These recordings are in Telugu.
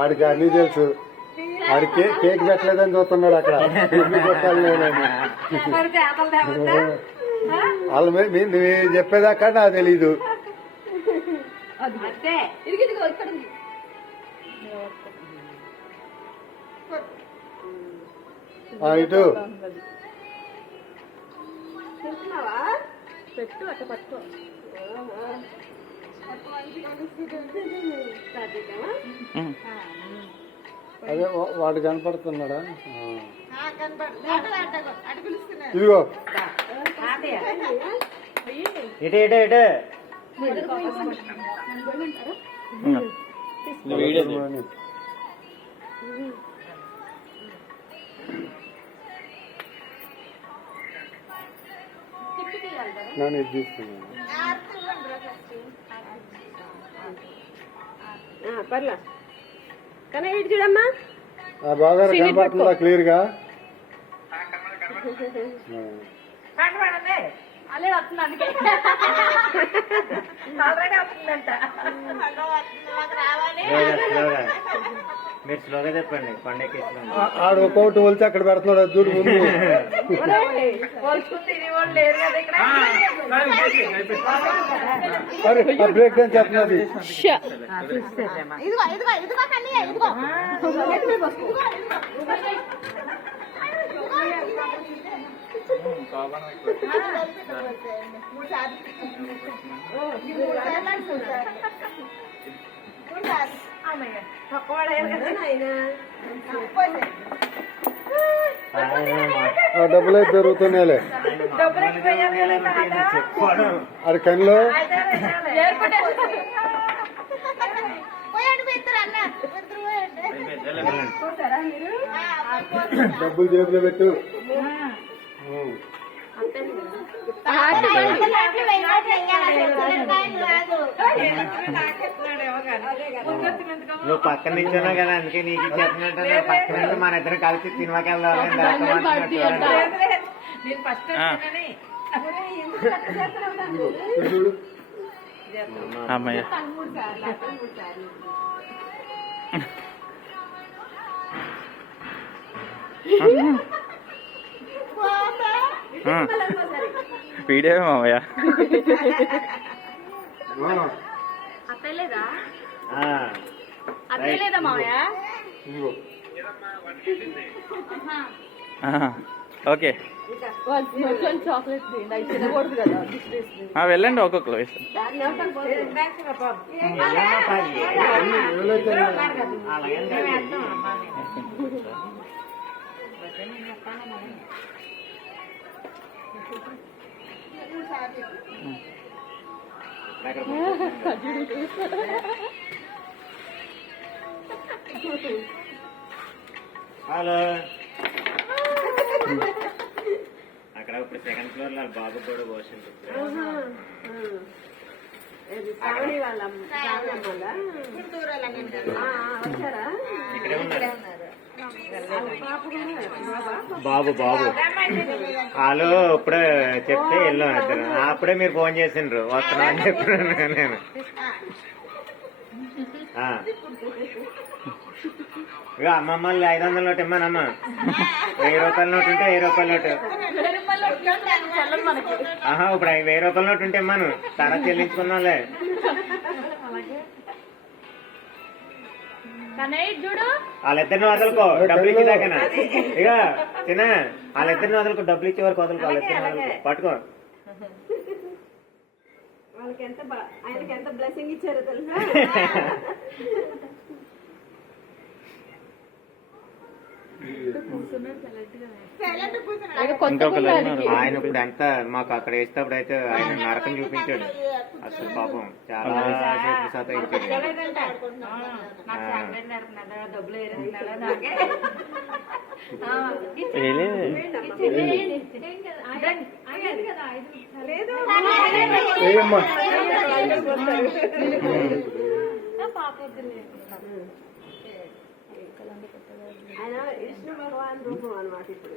ఆడికి అన్నీ తెలుసు. ఆడి కేక్ పెట్టలేదని చూస్తున్నాడు అక్కడ. వాళ్ళ నువ్వు చెప్పేదాకా నాకు తెలీదు. ఇటు పెట్టు అట్ట పట్టుకో. అదే వాడు కనపడుతున్నాడా? ఇదిగో ఇటు ఇటు ఇటు నన్ను ఇది తీసుకున్నాను. పర్లా కానీ ఇటు చూడమ్మా. బాగా కనపడుతుందా క్లియర్ గా? అలే వస్తుంది అందుకే ఆల్రెడీ వస్తుందంట. మీరు స్లోగా చెప్పండి. పండగకి ఆడు ఒక్కొక్కటి వలిచి అక్కడ పెడుతున్నాడు. చూడు ముందు బ్రేక్ డాన్స్ చెప్తున్నది. డబ్బులు అయితే దొరుకుతున్నాయిలే. అది కనిలో డబ్బులు జేబులో పెట్టు. నువ్వు పక్కన నిల్చున్నావు కదా, అందుకే నీకు చెప్పినట్టు పక్కన మన ఇద్దరు కలిసి సినిమాకి వెళ్దాం. అమ్మయ్య వీడియో మామయ్య. ఓకే వెళ్ళండి ఒక్కొక్కరు వేసి. హలో అక్కడ ఇప్పుడు సెకండ్ ఫ్లోర్ లో బాబు కూడా పోషింది. ఇక్కడే ఉన్నారు బాబు. వాళ్ళు ఇప్పుడే చెప్తే వెళ్ళాం ఇద్దరు. అప్పుడే మీరు ఫోన్ చేసిండ్రు వస్తున్నా అని చెప్పాను నేను. ఇక అమ్మమ్మల్ని 500 నోటు ఇమ్మనమ్మ. 1000 రూపాయల నోటు ఉంటే 1000 రూపాయల నోటు. ఇప్పుడు 1000 రూపాయల నోటు ఉంటే ఇమ్మను, తర్వాత చెల్లించుకున్నాలే. వాళ్ళిద్దరిని వదులుకో, డబ్బులు ఇచ్చేదాకా. ఇక చిన్న వాళ్ళిద్దరిని వదులుకో, డబ్బులు ఇచ్చే వరకు వదులుకో. వాళ్ళిద్దరిని వదులుకో, పట్టుకో. ఆయనకి ఎంత బ్లెస్సింగ్ ఇచ్చారో తెలుసా. ఆయన ఇప్పుడు అంతా మాకు అక్కడ వేసేటప్పుడు అయితే ఆయన నరకం చూపించాడు అసలు. పాపం చాలా సేపు సతాయించాడు. ఆయన విష్ణు భగవాన్ రూపం అన్నమాట ఇప్పుడు.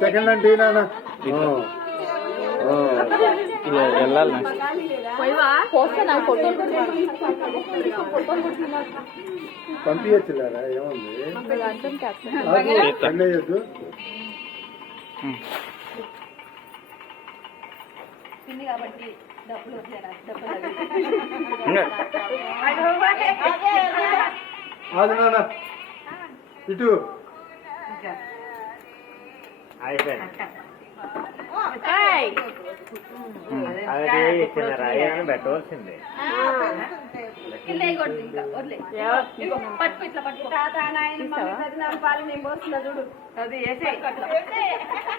సెకండ్ అంటే నాన్న వెళ్ళాలి పంపించలేరా ఏముంది పండేయద్దు అది నాన్న ఇటు అయిపోయింది అది ఇచ్చినారా ఏమైనా పెట్టవలసింది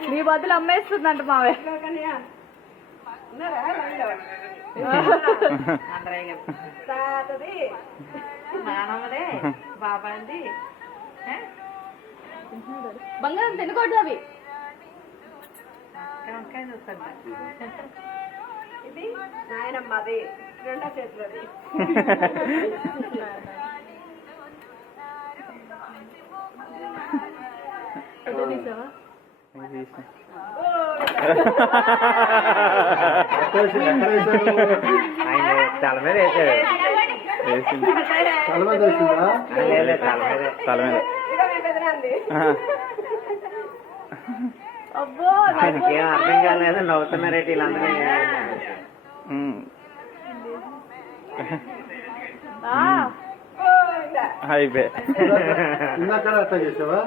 నీ బదులు అమ్మేస్తుందంట మావే తాతది నానమ్మదే బాబాంది బంగారం తినకూడదు అవి ఇది నాయనమ్మది రెండో చేతులది ఆయన తల మీద వేసాడు తల మీద వచ్చిందా లేదు తల మీద అబ్బో ఏం అర్థం కాలేదు నవ్వుతున్నారేంటి వీళ్ళందరూ అయిపోయి ఇందాక అట్లా చేసావా